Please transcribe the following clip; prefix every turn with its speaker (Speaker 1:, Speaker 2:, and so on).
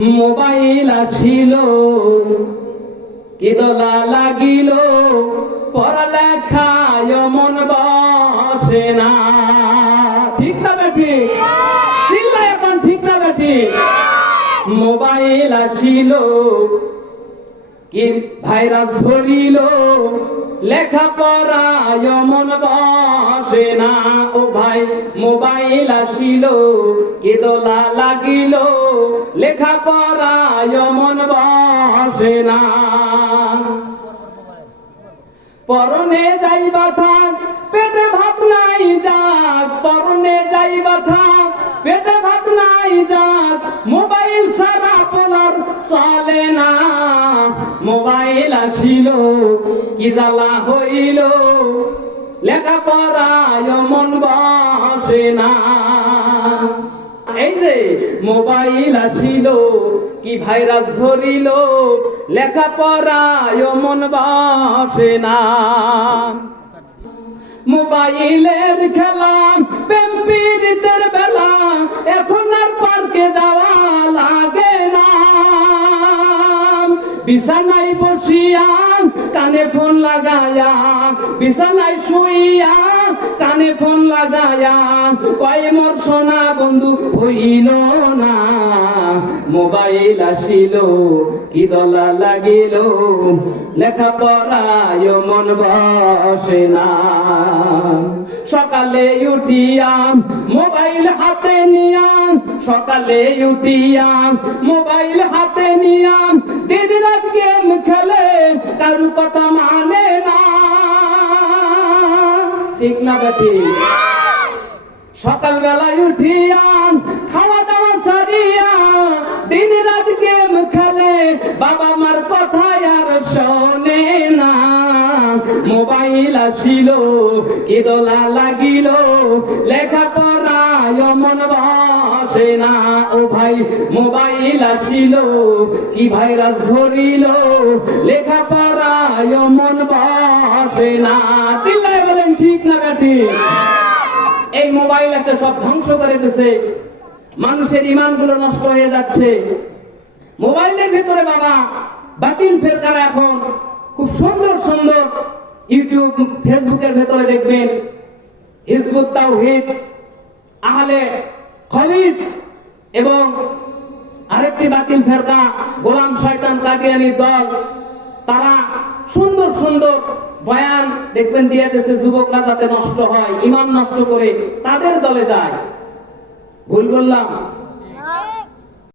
Speaker 1: Mobile আসিল কি দোলা লাগিল, পড়ালেখায় মন বসে না। ঠিক না বেঠি চিল্লা এখন, ঠিক না বেঠি মোবাইল আসিল, কি ভাইরাস ধরিল লেখাপড়ায় মন বসে না, ও ভাই, মোবাইল আসিল কি দোলা লাগিল। লেখাপড়ায় মন বসে না। পরনে যাইবা থাক, পেটে ভাত নাই যাক, পরনে যাইবা থাক, পেটে ভাত নাই যাক, মোবাইল সারা পোলার চলে না। মোবাইল আসিল, কি জ্বালা হইল? লেখাপড়ায় মন বসে না। এই যে মোবাইল আসিল, কি ভাইরাস ধরিল? লেখাপড়ায় মন বসে না। মোবাইলের খেলা, প্রেম বেলা, এখন আর পার্কে যাওয়া বিছানায় বসিয়া কানে ফোন লাগায়া, বিছানায় শুইয়া কানে ফোন লাগায়া, কয় মোর সোনা বন্ধু হইল না? মোবাইল আসিল, কি দলা লাগিল? লেখাপড়ায় মন বসে না। সকালে উঠিয়াম মোবাইল হাতে নিয়াম সকালে উঠিয়াম মোবাইল হাতে নিয়াম খেলে কারু কথা মানে না। ঠিক না বেটি? সকাল বেলায় উঠিয়াম খাওয়া দাওয়া সারিয়া দিন রাত গেম খেলে বাবা মার কথা আর শোনে না। মোবাইল আসিল কি দোলা লাগিল, লেখাপড়ায় মন বসে না, ও ভাই, মোবাইল আসিল, কি ভাইরাস ধরিল? লেখাপড়ায় মন বসে না। চিল্লায় বলেন, ঠিক না বেটি এই মোবাইল আছে সব ধ্বংস করে দিছে। মানুষের ইমানগুলো নষ্ট হয়ে যাচ্ছে। মোবাইলের ভেতরে বাবা, বাতিল ফেরকারা এখন। খুব সুন্দর সুন্দর ইউটিউব, ফেসবুকের ভেতরে দেখবেন। হিজবুত তাওহীদ, আহলে খবিস এবং আরেকটি বাতিল ফেরকা, গোলাম শয়তান কাদিয়ানি দল? তারা সুন্দর সুন্দর বয়ান দেখবেন দিয়ে দেশে যুবকরা যাতে নষ্ট হয়, ইমান নষ্ট করে তাদের দলে যায়। ভুল বললাম